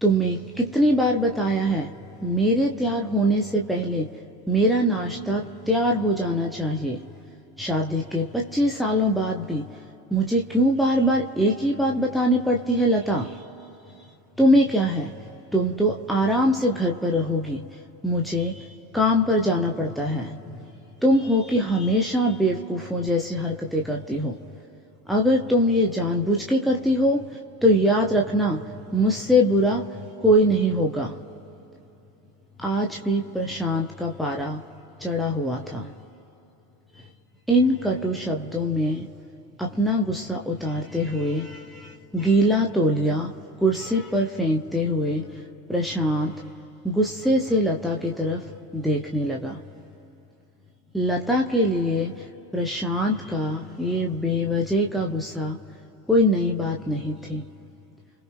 तुम्हें कितनी बार बताया है, मेरे तैयार होने से पहले मेरा नाश्ता तैयार हो जाना चाहिए। शादी के 25 सालों बाद भी मुझे क्यों बार बार एक ही बात बतानी पड़ती है लता? तुम्हें क्या है, तुम तो आराम से घर पर रहोगी, मुझे काम पर जाना पड़ता है। तुम हो कि हमेशा बेवकूफ़ों जैसी हरकतें करती हो। अगर तुम ये जानबूझ के करती हो तो याद रखना, मुझसे बुरा कोई नहीं होगा। आज भी प्रशांत का पारा चढ़ा हुआ था। इन कटु शब्दों में अपना गुस्सा उतारते हुए, गीला तौलिया कुर्सी पर फेंकते हुए प्रशांत गुस्से से लता की तरफ देखने लगा। लता के लिए प्रशांत का ये बेवजह का गुस्सा कोई नई बात नहीं थी।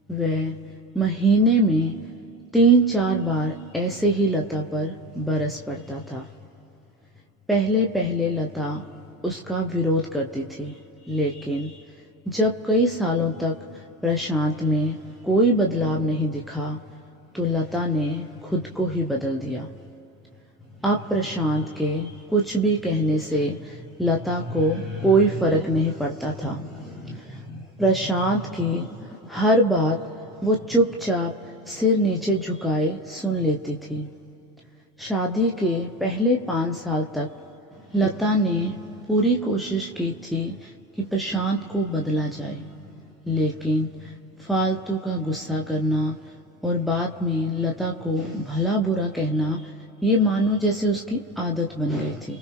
वह महीने में 3-4 बार ऐसे ही लता पर बरस पड़ता था। पहले पहले लता उसका विरोध करती थी, लेकिन जब कई सालों तक प्रशांत में कोई बदलाव नहीं दिखा तो लता ने खुद को ही बदल दिया। अब प्रशांत के कुछ भी कहने से लता को कोई फर्क नहीं पड़ता था। प्रशांत की हर बात वो चुपचाप सिर नीचे झुकाए सुन लेती थी। शादी के पहले 5 साल तक लता ने पूरी कोशिश की थी कि प्रशांत को बदला जाए, लेकिन फालतू का गुस्सा करना और बाद में लता को भला बुरा कहना, ये मानो जैसे उसकी आदत बन गई थी।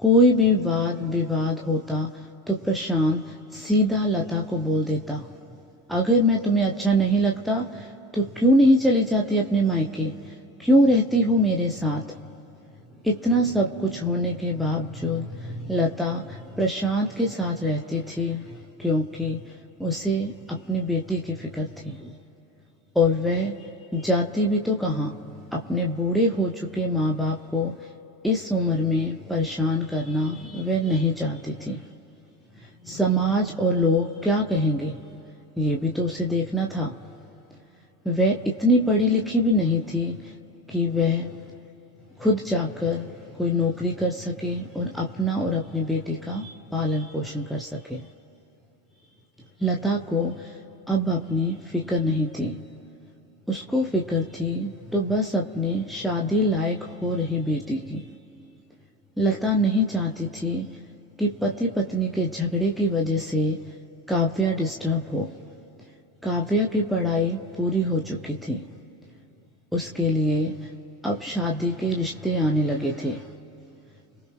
कोई भी वाद विवाद होता तो प्रशांत सीधा लता को बोल देता, अगर मैं तुम्हें अच्छा नहीं लगता तो क्यों नहीं चली जाती अपने मायके, क्यों रहती हो मेरे साथ? इतना सब कुछ होने के बावजूद लता प्रशांत के साथ रहती थी, क्योंकि उसे अपनी बेटी की फिक्र थी। और वह जाती भी तो कहाँ, अपने बूढ़े हो चुके माँ बाप को इस उम्र में परेशान करना वह नहीं चाहती थी। समाज और लोग क्या कहेंगे, ये भी तो उसे देखना था। वह इतनी पढ़ी लिखी भी नहीं थी कि वह खुद जाकर कोई नौकरी कर सके और अपना और अपनी बेटी का पालन पोषण कर सके। लता को अब अपनी फिक्र नहीं थी। उसको फिक्र थी तो बस अपनी शादी लायक हो रही बेटी की। लता नहीं चाहती थी कि पति पत्नी के झगड़े की वजह से काव्या डिस्टर्ब हो। काव्या की पढ़ाई पूरी हो चुकी थी। उसके लिए अब शादी के रिश्ते आने लगे थे।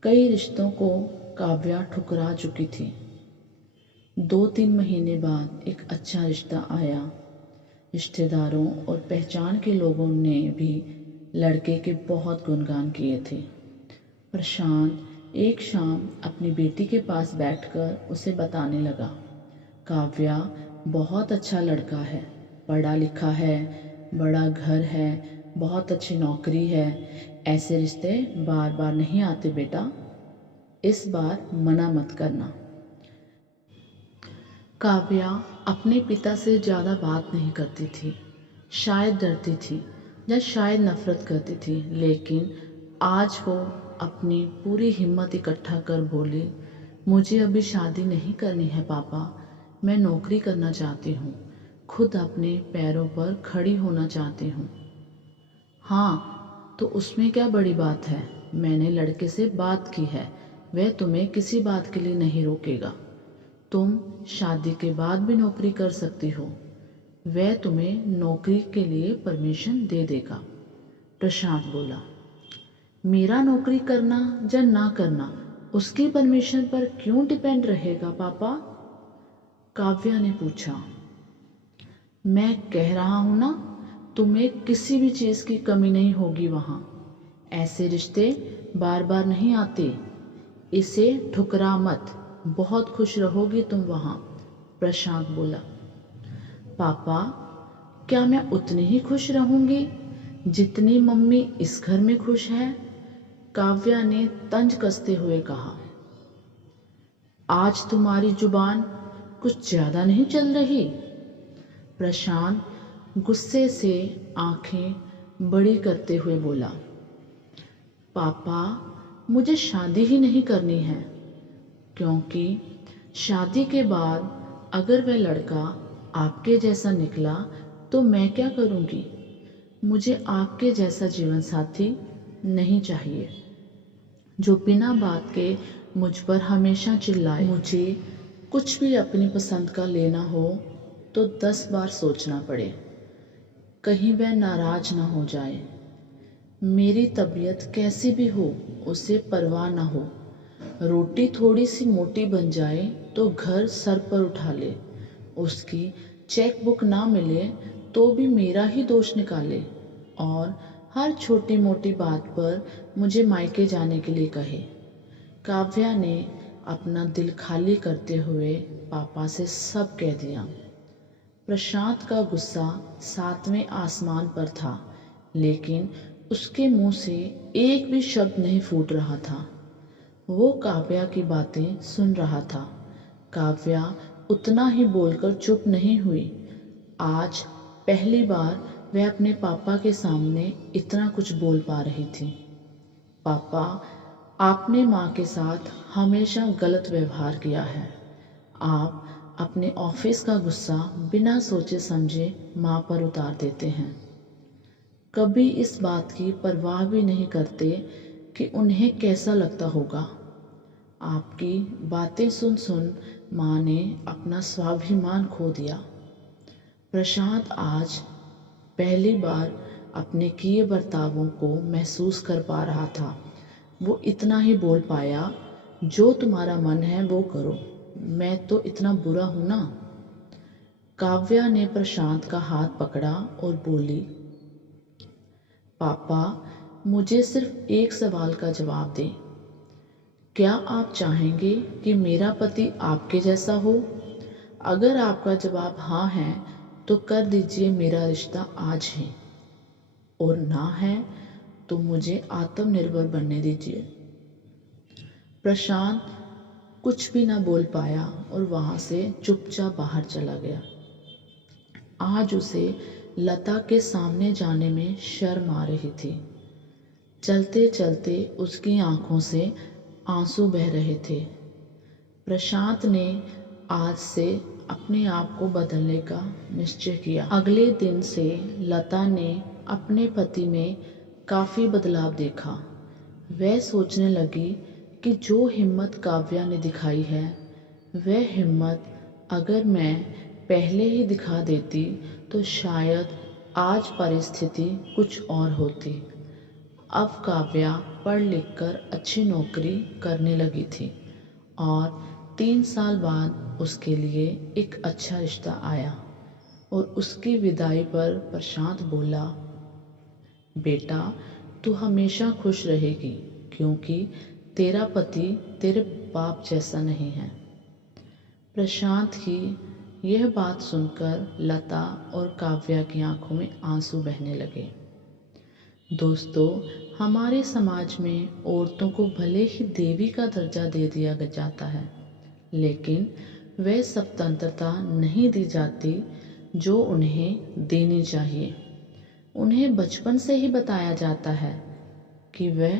कई रिश्तों को काव्या ठुकरा चुकी थी। 2-3 महीने बाद एक अच्छा रिश्ता आया। रिश्तेदारों और पहचान के लोगों ने भी लड़के के बहुत गुणगान किए थे। प्रशांत एक शाम अपनी बेटी के पास बैठकर उसे बताने लगा, काव्या बहुत अच्छा लड़का है, पढ़ा लिखा है, बड़ा घर है, बहुत अच्छी नौकरी है। ऐसे रिश्ते बार बार नहीं आते बेटा, इस बार मना मत करना। काव्या अपने पिता से ज़्यादा बात नहीं करती थी। शायद डरती थी या शायद नफरत करती थी, लेकिन आज वो अपनी पूरी हिम्मत इकट्ठा कर बोली, मुझे अभी शादी नहीं करनी है पापा, मैं नौकरी करना चाहती हूँ, खुद अपने पैरों पर खड़ी होना चाहती हूँ। हाँ, तो उसमें क्या बड़ी बात है, मैंने लड़के से बात की है, वह तुम्हें किसी बात के लिए नहीं रोकेगा। तुम शादी के बाद भी नौकरी कर सकती हो, वह तुम्हें नौकरी के लिए परमिशन दे देगा। प्रशांत बोला, मेरा नौकरी करना या ना करना उसकी परमिशन पर क्यों डिपेंड रहेगा पापा? काव्या ने पूछा। मैं कह रहा हूं ना, तुम्हें किसी भी चीज़ की कमी नहीं होगी वहाँ। ऐसे रिश्ते बार बार नहीं आते, इसे ठुकरा मत, बहुत खुश रहोगी तुम वहाँ। प्रशांत बोला, पापा क्या मैं उतनी ही खुश रहूंगी जितनी मम्मी इस घर में खुश है? काव्या ने तंज कसते हुए कहा, आज तुम्हारी जुबान कुछ ज़्यादा नहीं चल रही? प्रशांत गुस्से से आंखें बड़ी करते हुए बोला, पापा मुझे शादी ही नहीं करनी है, क्योंकि शादी के बाद अगर वह लड़का आपके जैसा निकला तो मैं क्या करूँगी। मुझे आपके जैसा जीवन साथी नहीं चाहिए जो बिना बात के मुझ पर हमेशा चिल्लाए। मुझे कुछ भी अपनी पसंद का लेना हो तो 10 बार सोचना पड़े, कहीं वह नाराज ना हो जाए। मेरी तबीयत कैसी भी हो उसे परवाह ना हो। रोटी थोड़ी सी मोटी बन जाए तो घर सर पर उठा ले। उसकी चेक बुक ना मिले तो भी मेरा ही दोष निकाले और हर छोटी मोटी बात पर मुझे मायके जाने के लिए कहे। काव्या ने अपना दिल खाली करते हुए पापा से सब कह दिया। प्रशांत का गुस्सा 7वें आसमान पर था, लेकिन उसके मुंह से एक भी शब्द नहीं फूट रहा था। वो काव्या की बातें सुन रहा था। काव्या उतना ही बोलकर चुप नहीं हुई। आज पहली बार वह अपने पापा के सामने इतना कुछ बोल पा रही थी। पापा, आपने माँ के साथ हमेशा गलत व्यवहार किया है। आप अपने ऑफिस का गुस्सा बिना सोचे समझे माँ पर उतार देते हैं। कभी इस बात की परवाह भी नहीं करते कि उन्हें कैसा लगता होगा। आपकी बातें सुन सुन माँ ने अपना स्वाभिमान खो दिया। प्रशांत आज पहली बार अपने किए बर्तावों को महसूस कर पा रहा था। वो इतना ही बोल पाया, जो तुम्हारा मन है वो करो, मैं तो इतना बुरा हूं ना। काव्या ने प्रशांत का हाथ पकड़ा और बोली, पापा मुझे सिर्फ एक सवाल का जवाब दें। क्या आप चाहेंगे कि मेरा पति आपके जैसा हो? अगर आपका जवाब हाँ है तो कर दीजिए मेरा रिश्ता आज ही, और ना है तो मुझे आत्मनिर्भर बनने दीजिए। प्रशांत कुछ भी ना बोल पाया और वहां से चुपचाप बाहर चला गया। आज उसे लता के सामने जाने में शर्म आ रही थी। चलते चलते उसकी आंखों से आंसू बह रहे थे। प्रशांत ने आज से अपने आप को बदलने का निश्चय किया। अगले दिन से लता ने अपने पति में काफी बदलाव देखा। वह सोचने लगी कि जो हिम्मत काव्या ने दिखाई है, वह हिम्मत अगर मैं पहले ही दिखा देती तो शायद आज परिस्थिति कुछ और होती। अब काव्या पढ़ लिख कर अच्छी नौकरी करने लगी थी और 3 साल बाद उसके लिए एक अच्छा रिश्ता आया और उसकी विदाई पर प्रशांत बोला, बेटा तू हमेशा खुश रहेगी क्योंकि तेरा पति तेरे बाप जैसा नहीं है। प्रशांत की यह बात सुनकर लता और काव्या की आंखों में आंसू बहने लगे। दोस्तों, हमारे समाज में औरतों को भले ही देवी का दर्जा दे दिया जाता है, लेकिन वह स्वतंत्रता नहीं दी जाती जो उन्हें देनी चाहिए। उन्हें बचपन से ही बताया जाता है कि वह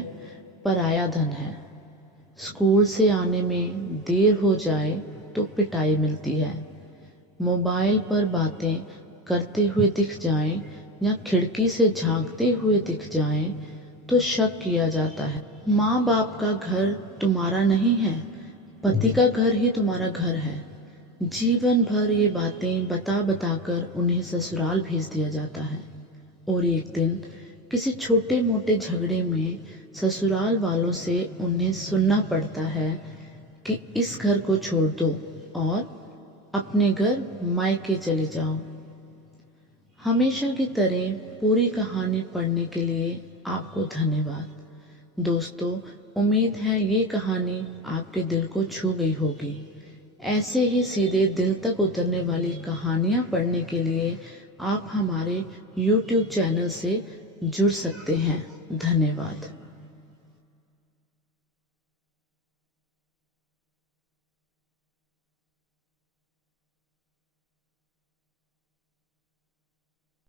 पराया धन है। स्कूल से आने में देर हो जाए तो पिटाई मिलती है। मोबाइल पर बातें करते हुए दिख जाएं या खिड़की से झांकते हुए दिख जाएं तो शक किया जाता है। माँ बाप का घर तुम्हारा नहीं है, पति का घर ही तुम्हारा घर है। जीवन भर ये बातें बता बताकर उन्हें ससुराल भेज दिया जाता है और एक दिन किसी छोटे मोटे झगड़े में ससुराल वालों से उन्हें सुनना पड़ता है कि इस घर को छोड़ दो और अपने घर मायके चले जाओ। हमेशा की तरह पूरी कहानी पढ़ने के लिए आपको धन्यवाद। दोस्तों, उम्मीद है ये कहानी आपके दिल को छू गई होगी। ऐसे ही सीधे दिल तक उतरने वाली कहानियाँ पढ़ने के लिए आप हमारे YouTube चैनल से जुड़ सकते हैं। धन्यवाद।